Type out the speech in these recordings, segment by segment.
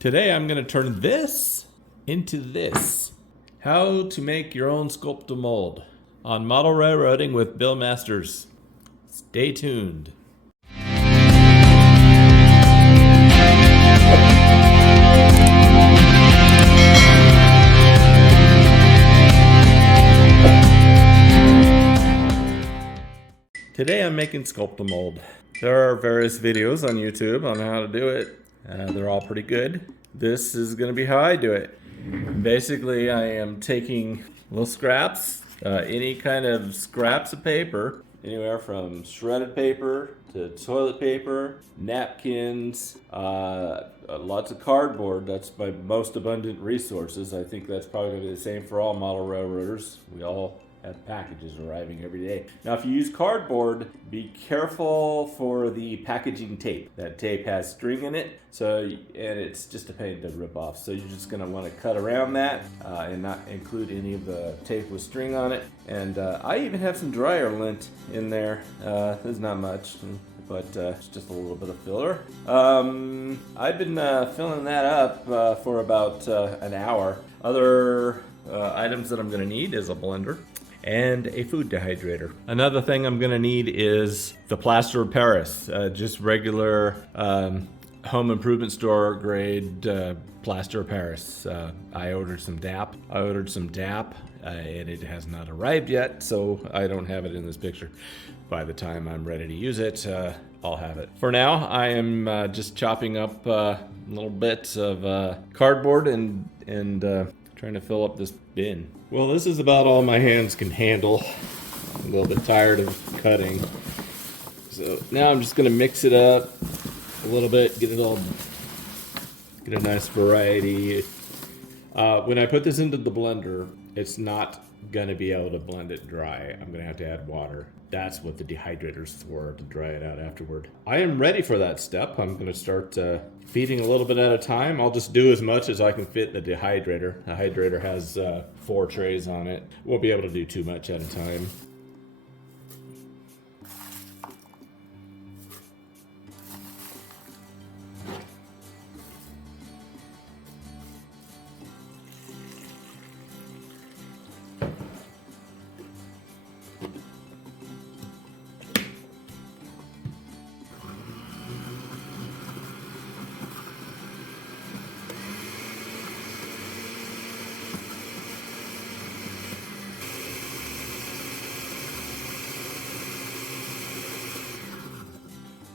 Today I'm going to turn this into this. How to make your own sculpt-a-mold on model railroading with Bill Masters. Stay tuned. Today I'm making sculpt-a-mold. There are various videos on YouTube on how to do it. They're all pretty good. This is going to be how I do it. Basically, I am taking little scraps, any kind of scraps of paper, anywhere from shredded paper to toilet paper, napkins, lots of cardboard. That's my most abundant resources. I think that's probably going to be the same for all model railroaders. We all have packages arriving every day. Now, if you use cardboard, be careful for the packaging tape. That tape has string in it, and it's just a pain to rip off. So you're just going to want to cut around that and not include any of the tape with string on it. And I even have some dryer lint in there. There's not much, but it's just a little bit of filler. I've been filling that up for about an hour. Other items that I'm going to need is a blender and a food dehydrator. Another thing I'm gonna need is the plaster of Paris, just regular home improvement store grade plaster of Paris. I ordered some DAP. And it has not arrived yet, so I don't have it in this picture. By the time I'm ready to use it, I'll have it. For now, I am just chopping up little bits of cardboard and trying to fill up this bin. Well, this is about all my hands can handle. I'm a little bit tired of cutting. So now I'm just gonna mix it up a little bit, get a nice variety. When I put this into the blender, it's not gonna be able to blend it dry. I'm gonna have to add water. That's what the dehydrator's for, to dry it out afterward. I am ready for that step. I'm gonna start feeding a little bit at a time. I'll just do as much as I can fit in the dehydrator. The dehydrator has 4 trays on it. Won't be able to do too much at a time.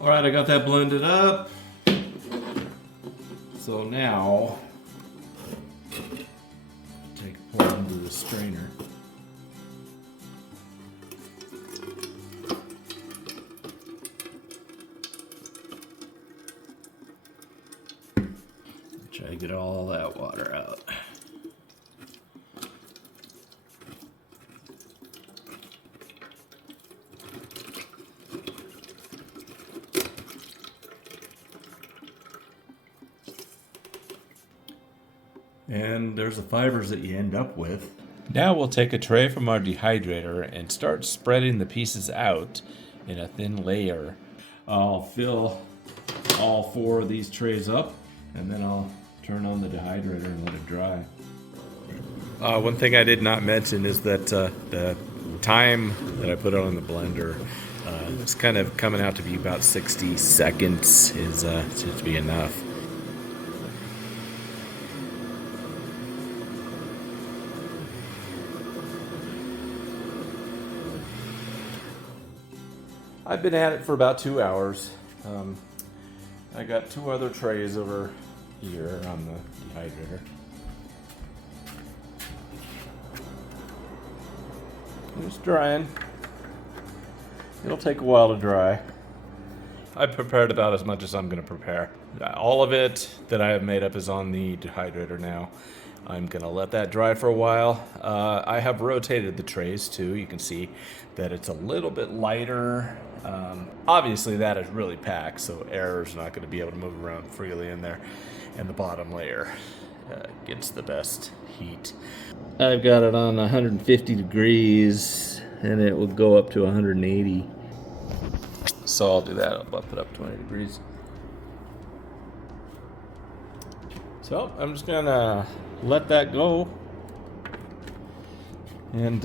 All right, I got that blended up. So now, pour it into the strainer. Try to get all that water out. And there's the fibers that you end up with. Now we'll take a tray from our dehydrator and start spreading the pieces out in a thin layer. I'll fill all 4 of these trays up, and then I'll turn on the dehydrator and let it dry. One thing I did not mention is that the time that I put on the blender, it's kind of coming out to be about 60 seconds seems to be enough. I've been at it for about 2 hours. I got 2 other trays over here on the dehydrator. It's drying. It'll take a while to dry. I prepared about as much as I'm going to prepare. All of it that I have made up is on the dehydrator now. I'm going to let that dry for a while. I have rotated the trays too. You can see that it's a little bit lighter. Obviously that is really packed, so air is not going to be able to move around freely in there. And the bottom layer gets the best heat. I've got it on 150 degrees and it will go up to 180. So I'll do that. I'll bump it up 20 degrees. So I'm just gonna let that go, and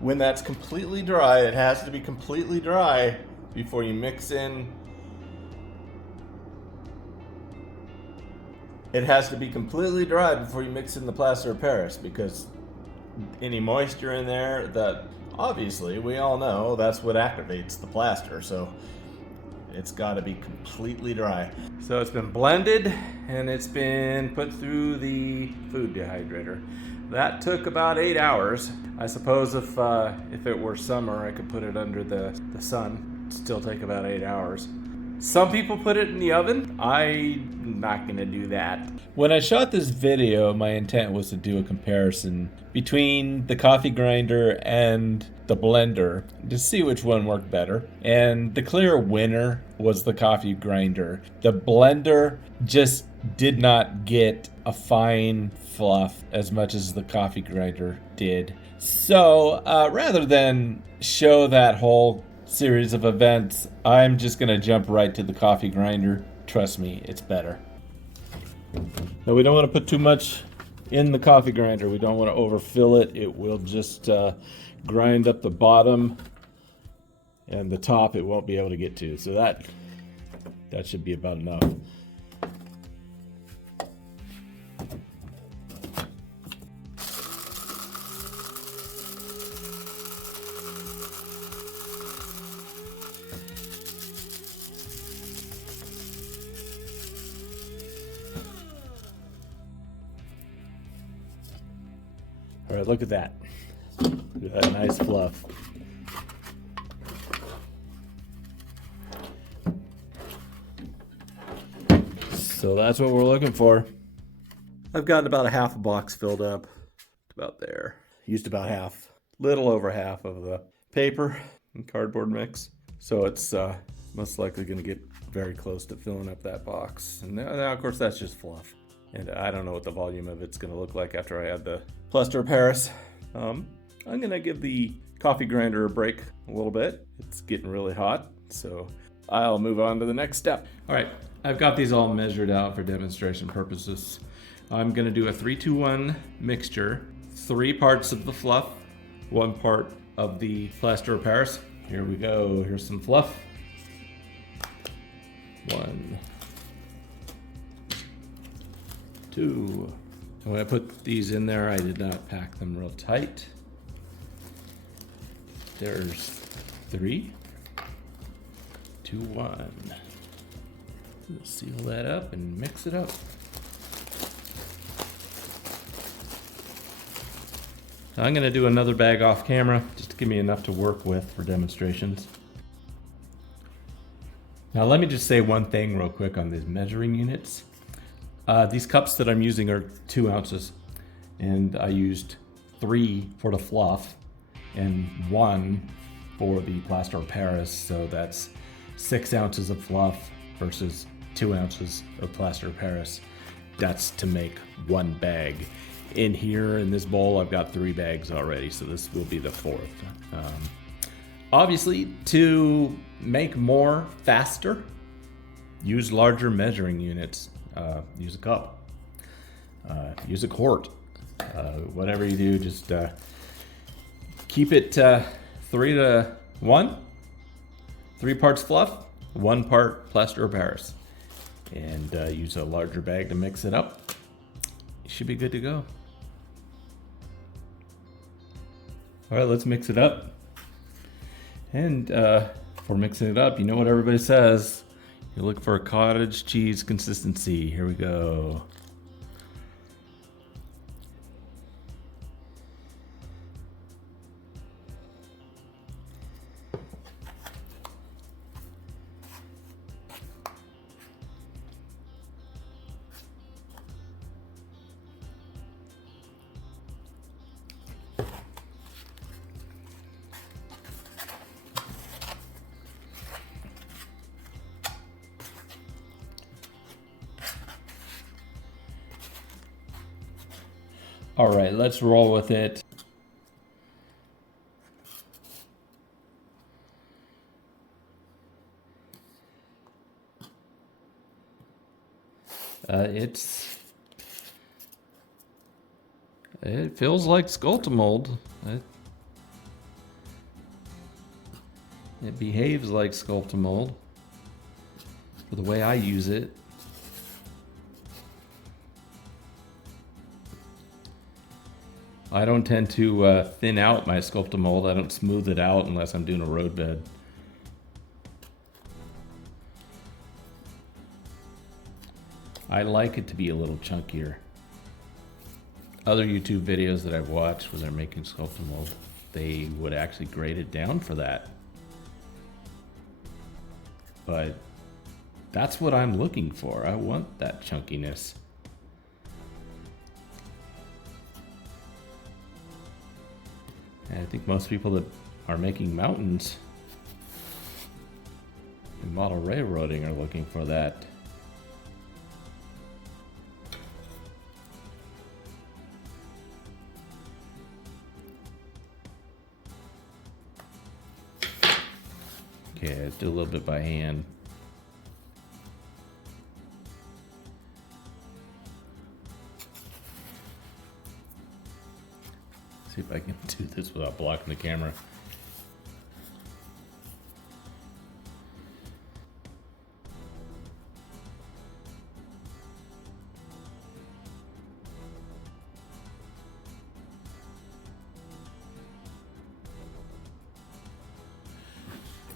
when that's completely dry, it has to be completely dry before you mix in. It has to be completely dry before you mix in the plaster of Paris, because any moisture in there, that obviously we all know that's what activates the plaster. So it's got to be completely dry. So it's been blended and it's been put through the food dehydrator. That took about 8 hours. I suppose if it were summer, I could put it under the sun. It'd still take about 8 hours. Some people put it in the oven. I'm not gonna do that. When I shot this video, my intent was to do a comparison between the coffee grinder and the blender to see which one worked better. And the clear winner was the coffee grinder. The blender just did not get a fine fluff as much as the coffee grinder did. So rather than show that whole series of events, I'm just gonna jump right to the coffee grinder. Trust me, it's better. Now we don't want to put too much in the coffee grinder. We don't want to overfill it. It will just grind up the bottom, and the top it won't be able to get to. So that should be about enough. All right, look at that. Look at that nice fluff. So that's what we're looking for. I've gotten about a half a box filled up. About there. Used about half, little over half of the paper and cardboard mix. So it's most likely going to get very close to filling up that box. And now, of course, that's just fluff. And I don't know what the volume of it's going to look like after I add the plaster of Paris. I'm going to give the coffee grinder a break a little bit. It's getting really hot, so I'll move on to the next step. All right, I've got these all measured out for demonstration purposes. I'm going to do a 3-2-1 mixture. 3 parts of the fluff, 1 part of the plaster of Paris. Here we go. Here's some fluff. 1, 2. And when I put these in there, I did not pack them real tight. There's 3, 2, 1. We'll seal that up and mix it up. So I'm going to do another bag off camera just to give me enough to work with for demonstrations. Now let me just say one thing real quick on these measuring units. These cups that I'm using are 2 ounces, and I used 3 for the fluff and 1 for the plaster of Paris, so that's 6 ounces of fluff versus 2 ounces of plaster of Paris. That's to make 1 bag. In here, in this bowl, I've got 3 bags already, so this will be the 4th. Obviously, to make more faster, use larger measuring units. Use a cup, use a quart, whatever you do, just keep it 3 to 1, 3 parts fluff, 1 part plaster of Paris, and use a larger bag to mix it up. You should be good to go. All right, let's mix it up. And for mixing it up, you know what everybody says. You look for a cottage cheese consistency. Here we go. All right, let's roll with it. It feels like sculpt-a-mold. It behaves like sculpt-a-mold for the way I use it. I don't tend to thin out my sculpt-a-mold. I don't smooth it out unless I'm doing a road bed. I like it to be a little chunkier. Other YouTube videos that I've watched where they're making sculpt-a-mold, they would actually grade it down for that. But that's what I'm looking for. I want that chunkiness. And I think most people that are making mountains in model railroading are looking for that. Okay, let's do a little bit by hand. See if I can do this without blocking the camera.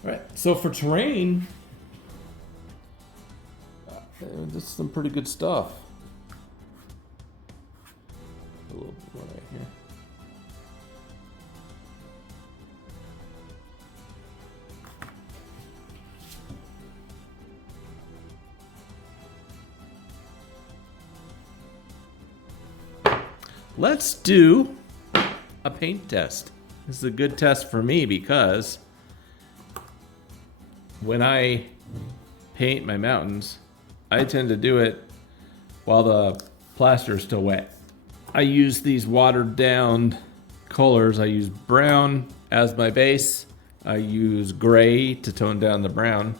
All right, so for terrain, this is some pretty good stuff. A little bit more right here. Let's do a paint test. This is a good test for me because when I paint my mountains, I tend to do it while the plaster is still wet. I use these watered down colors. I use brown as my base. I use gray to tone down the brown.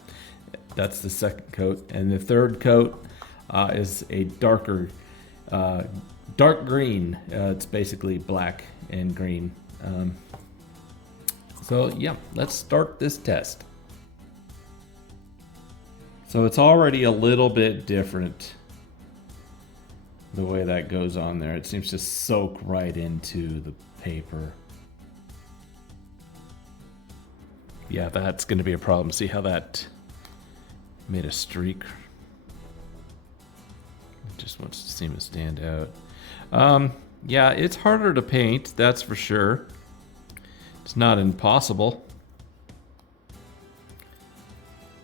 That's the second coat. And the third coat is a darker, dark green. It's basically black and green. So yeah, let's start this test. So it's already a little bit different the way that goes on there. It seems to soak right into the paper. Yeah, that's going to be a problem. See how that made a streak? It just wants to seem to stand out. Yeah, it's harder to paint, that's for sure. It's not impossible.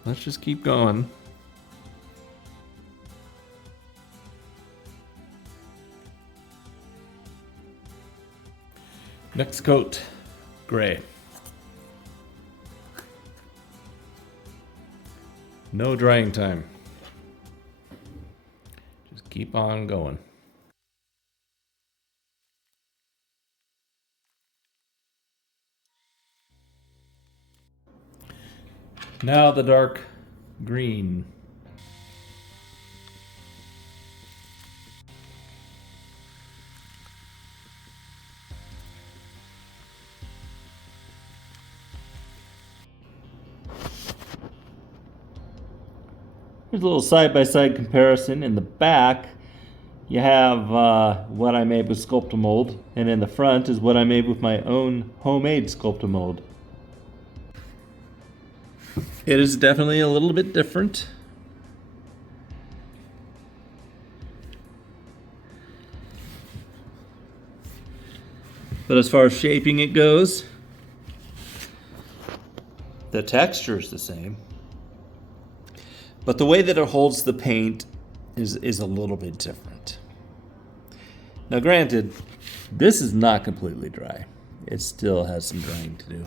Let's just keep going. Next coat, gray. No drying time. Just keep on going. Now the dark green. Here's a little side-by-side comparison. In the back, you have what I made with sculpt-a-mold, and in the front is what I made with my own homemade sculpt-a-mold. It is definitely a little bit different. But as far as shaping it goes, the texture is the same. But the way that it holds the paint is a little bit different. Now granted, this is not completely dry. It still has some drying to do.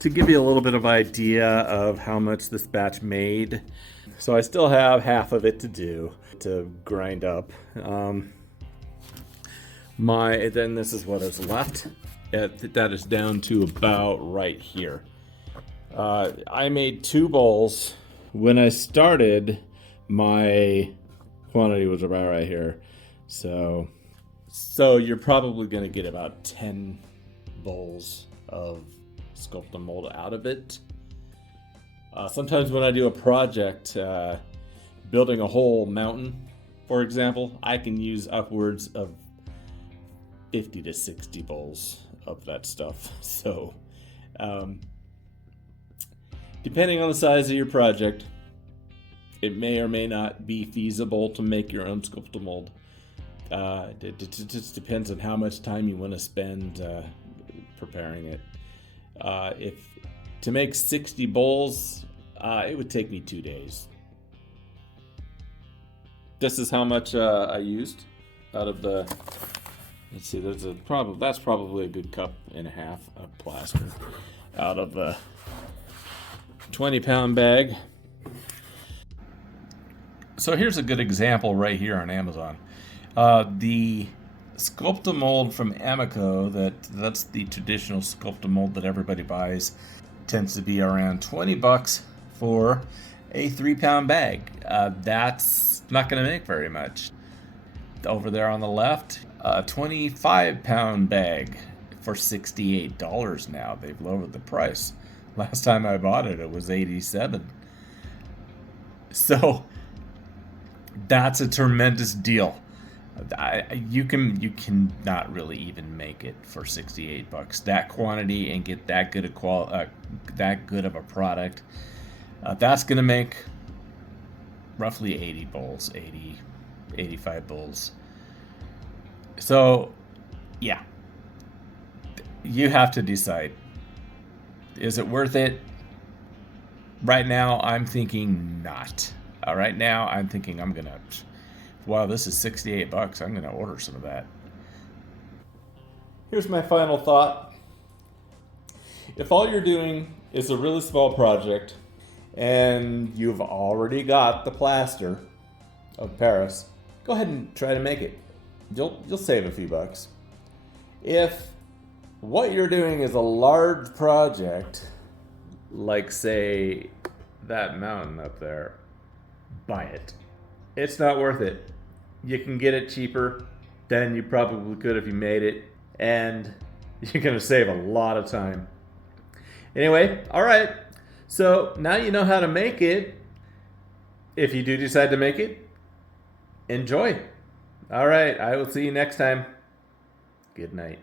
To give you a little bit of idea of how much this batch made, so I still have half of it to do to grind up. Then this is what is left. That is down to about right here. I made 2 bowls. When I started, my quantity was about right here. So you're probably going to get about 10 bowls of sculpt-a-mold out of it. Sometimes when I do a project, building a whole mountain, for example, I can use upwards of 50 to 60 bowls of that stuff. So, depending on the size of your project, it may or may not be feasible to make your own sculpt-a-mold. It just depends on how much time you want to spend preparing it. If to make 60 bowls, it would take me 2 days. This is how much I used out of the. Let's see. That's probably a good cup and a half of plaster out of the 20-pound bag. So here's a good example right here on Amazon. The sculpt-a-mold from Amico, that's the traditional sculpt-a-mold that everybody buys, tends to be around $20 for a 3-pound bag. That's not going to make very much. Over there on the left, a 25-pound bag for $68 now. They've lowered the price. Last time I bought it, it was $87. So that's a tremendous deal. You can not really even make it for $68. That quantity and get that good of a product. That's gonna make roughly 80 bowls, 85 bowls. So, yeah, you have to decide. Is it worth it? Right now, I'm thinking not. Right now, I'm thinking I'm gonna. Wow, this is $68. I'm gonna order some of that. Here's my final thought. If all you're doing is a really small project, and you've already got the plaster of Paris, go ahead and try to make it. You'll save a few bucks. If what you're doing is a large project, like say that mountain up there, buy it. It's not worth it. You can get it cheaper than you probably could if you made it, and you're gonna save a lot of time. Anyway, all right. So now you know how to make it. If you do decide to make it, enjoy. All right, I will see you next time. Good night.